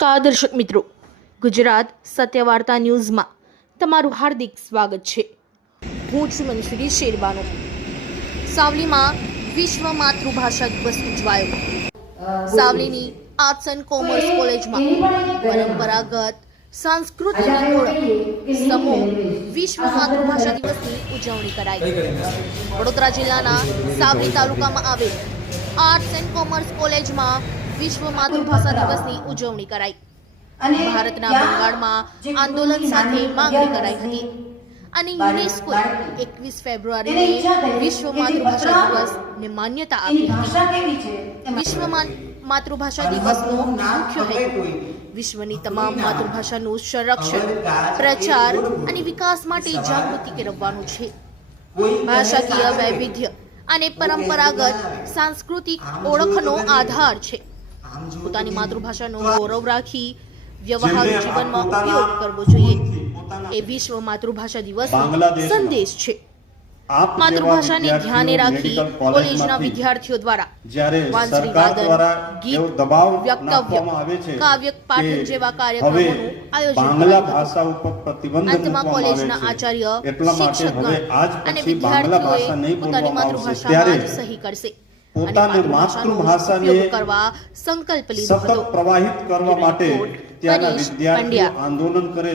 નમસ્કાર દર્શક મિત્રો, ગુજરાત સત્યવાર્તા ન્યૂઝમાં તમારું હાર્દિક સ્વાગત છે। હું છું મનસુરી શેરબાનો। સાવલીમાં વિશ્વ માતૃભાષા દિવસ ઉજવાયો। સાવલીની આર્ટ્સ એન્ડ કોમર્સ કોલેજમાં પરંપરાગત સાંસ્કૃતિક ઓળખ સમૂહ વિશ્વ માતૃભાષા દિવસની ઉજવણી કરાઈ। વડોદરા જિલ્લાના સાવલી તાલુકામાં આવેલ આર્ટ્સ એન્ડ કોમર્સ કોલેજમાં વિશ્વ માતૃભાષા દિવસની ઉજવણી કરાઈ। ભારતના બંગાળમાં આંદોલન સાથે માંગણી કરાઈ હતી અને યુનેસ્કોએ 21 ફેબ્રુઆરીને વિશ્વ માતૃભાષા દિવસને માન્યતા આપી હતી। વિશ્વ માતૃભાષા દિવસનો મુખ્ય હેતુ વિશ્વની તમામ માતૃભાષાનું સંરક્ષણ, પ્રચાર અને વિકાસ માટે જાગૃતિ કેળવવાનું છે। ભાષાકીય વૈવિધ્ય અને પરંપરાગત સાંસ્કૃતિક ઓળખનો આધાર છે। પોતાની માતૃભાષાનો ગૌરવ રાખી વ્યવહારુ જીવનમાં ઉપયોગ કરવો જોઈએ એ વિશ્વ માતૃભાષા દિવસનો સંદેશ છે। માતૃભાષાને ધ્યાને રાખી કોલેજના વિદ્યાર્થીઓ દ્વારા વાંસળી વાદન, ગીત, વક્તવ્ય, કાવ્ય પાઠન જેવા કાર્યક્રમોનું આયોજન. અંતમાં કોલેજના આચાર્ય, શિક્ષકગણ અને વિદ્યાર્થીઓએ પોતાની માતૃભાષામાં જ સહી કરશે પોતાની માતૃભાષાને કરવા સંકલ્પ લીધો હતો। પ્રવાહિત કરવા માટે ત્યાંના વિદ્યાર્થીઓ આંદોલન કરે